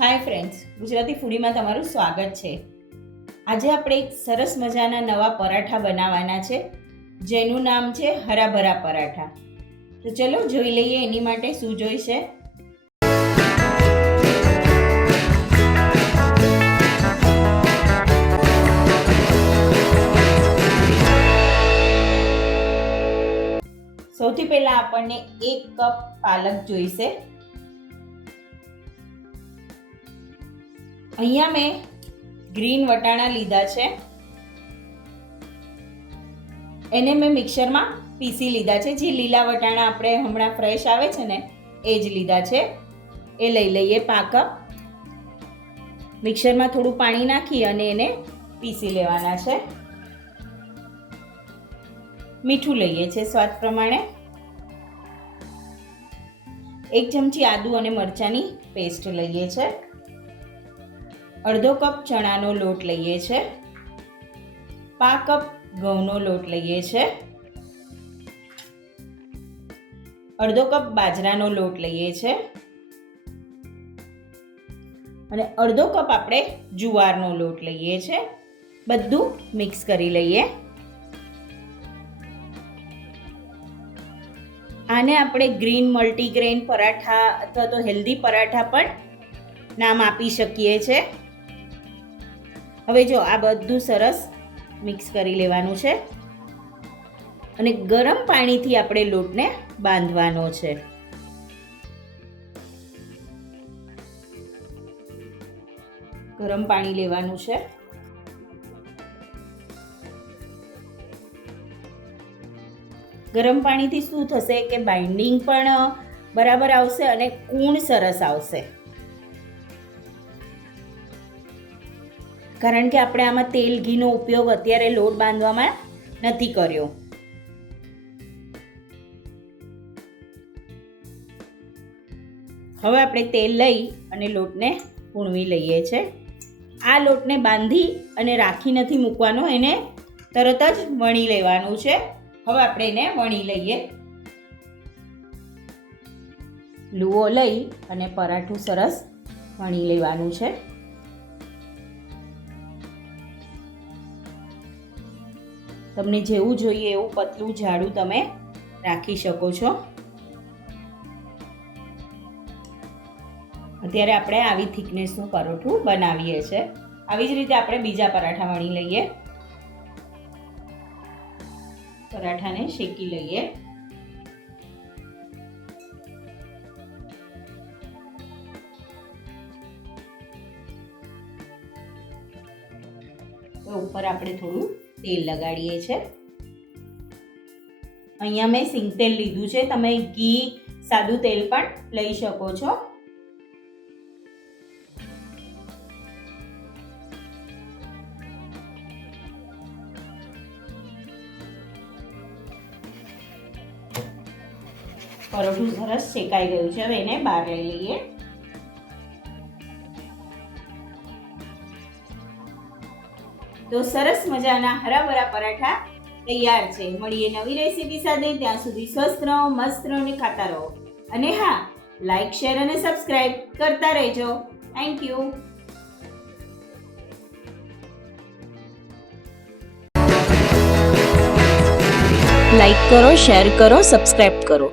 Hi friends Gujarati ફૂડીમાં તમારું સ્વાગત છે. આજે આપણે એક સરસ મજાના નવા પરાઠા બનાવવાના છે, જેનું નામ છે હરાભરા પરાઠા. તો ચલો જોઈ લઈએ એની માટે શું જોઈશે. સૌથી પહેલાં આપણને એક કપ પાલક જોઈશે. અહીંયા મેં ગ્રીન વટાણા લીધા છે. એને મેં મિક્સરમાં પીસી લીધા છે. જે લીલા વટાણા આપણે હમણાં ફ્રેશ આવે છે ને, એ જ લીધા છે. એ લઈ લઈએ પાક મિક્સરમાં થોડું પાણી નાખી અને એને પીસી લેવાના છે. મીઠું લઈએ છે સ્વાદ પ્રમાણે. એક ચમચી આદુ અને મરચાંની પેસ્ટ લઈએ છે. અડધો કપ ચણાનો લોટ લઈએ છે. પા કપ ઘઉંનો લોટ લઈએ છે. અડધો કપ બાજરાનો લોટ લઈએ છે. અને અડધો કપ આપણે જુવારનો લોટ લઈએ છે. બધું મિક્સ કરી લઈએ. આને આપણે ગ્રીન મલ્ટીગ્રેન પરાઠા અથવા તો હેલ્ધી પરાઠા પણ નામ આપી શકીએ છે. હવે જો આ બધું સરસ મિક્સ કરી લેવાનું છે. અને ગરમ પાણીથી આપણે લોટને બાંધવાનો છે. ગરમ પાણી લેવાનું છે. ગરમ પાણીથી શું થશે કે બાઇન્ડિંગ પણ બરાબર આવશે અને કૂણ સરસ આવશે. કારણ કે આપણે આમાં તેલ, ઘીનો ઉપયોગ અત્યારે લોટ બાંધવામાં નથી કર્યો. હવે આપણે તેલ લઈ અને લોટને પૂણવી લઈએ છે આ લોટને બાંધી અને રાખી નથી મૂકવાનો, એને તરત જ વણી લેવાનું છે. હવે આપણે એને વણી લઈએ. લુઓ લઈ અને પરાઠું સરસ વણી લેવાનું છે. તમને જેવું જોઈએ એવું પતલું જાડું તમે રાખી શકો છો. અત્યારે આપણે આવી થિકનેસનું પરોઠું બનાવીએ છીએ આવી જ રીતે આપણે બીજા પરાઠા વણી લઈએ. પરાઠાને શેકી લઈએ. ઉપર આપણે થોડું તેલ લગાડીએ છીએ અહીંયા મેં સિંગ તેલ લીધું છે. તમે ઘી, સાદું તેલ પણ લઈ શકો છો. પરોઠું સરસ શેકાઈ ગયું છે. હવે એને બહાર લઈ લઈએ. તો સરસ મજાના હરાભરા પરાઠા તૈયાર છે. મળીએ નવી રેસીપી સાથે. ત્યાં સુધી સ્વસ્થ રહો, મસ્ત રહો અને ખાતા રહો. અને હા લાઈક શેર અને સબસ્ક્રાઈબ કરતા રહેજો. થેન્ક યુ લાઈક કરો શેર કરો સબસ્ક્રાઈબ કરો.